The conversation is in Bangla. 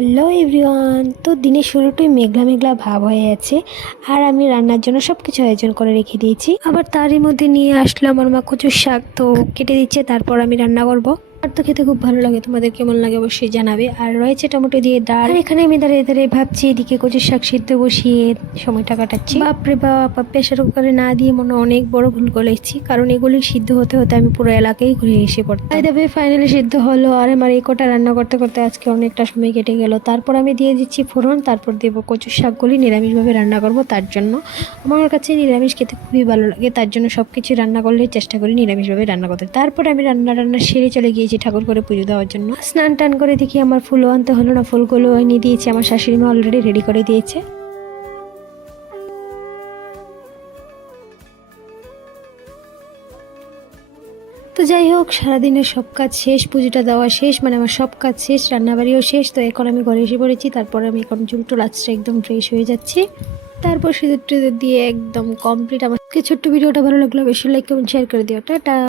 Hello everyone. তো দিনের শুরুটাই মেঘলা মেঘলা ভাব হয়ে আছে, আর আমি রান্নার জন্য সব কিছু আয়োজন করে রেখে দিয়েছি। আবার তারই মধ্যে নিয়ে আসলো আমার মা কচুর শাক, তো কেটে দিচ্ছে, তারপর আমি রান্না করব। আর তো খেতে খুব ভালো লাগে, তোমাদের কেমন লাগে অবশ্যই জানাবে। আর রয়েছে টমেটো দিয়ে ডাল। আর এখানে আমি দাঁড়িয়ে দাঁড়িয়ে ভাবছি, এদিকে কচুর শাক সিদ্ধ বসিয়ে সময়টা কাটাচ্ছি। বাপরে বাপ, প্রেশার কুকারে না দিয়ে মনে অনেক বড় ভুল করেছি, কারণ এগুলি সিদ্ধ হতে হতে আমি পুরো এলাকায় ঘুরে এসে পড়তাম। তাই তবে ফাইনালি সিদ্ধ হলো, আর আমার এই কটা রান্না করতে করতে আজকে অনেকটা সময় কেটে গেল। তারপর আমি দিয়ে দিচ্ছি ফোড়ন, তারপর দেবো কচুর শাকগুলি নিরামিষভাবে রান্না করব। তার জন্য আমার কাছে নিরামিষ খেতে খুবই ভালো লাগে, তার জন্য সব কিছু রান্না করলে চেষ্টা করি নিরামিষভাবে রান্না করতে। তারপর আমি রান্না সেরে চলে গিয়েছি ঠাকুর করে পুজো দেওয়ার জন্য। স্নান টান করে দেখি আমার ফুলও আনতে হলো না, ফুলগুলো এনে দিয়েছে আমার শাশুড়ি মা, অলরেডি রেডি করে দিয়েছে। তো যাই হোক, সারাদিনের সব কাজ শেষ, পুজোটা দেওয়া শেষ, মানে আমার সব কাজ শেষ, রান্নাবাড়িও শেষ। তো এখন আমি ঘরে এসে পড়েছি। তারপর আমি এখন চুলটো লাস্টে একদম ফ্রেশ হয়ে যাচ্ছি। তারপর সিঁদুর টিঁদুর দিয়ে একদম কমপ্লিট। আমার ছোট্ট ভিডিওটা ভালো লাগলো, বেশি লাইক কমেন্ট শেয়ার করে দিও। টাটা।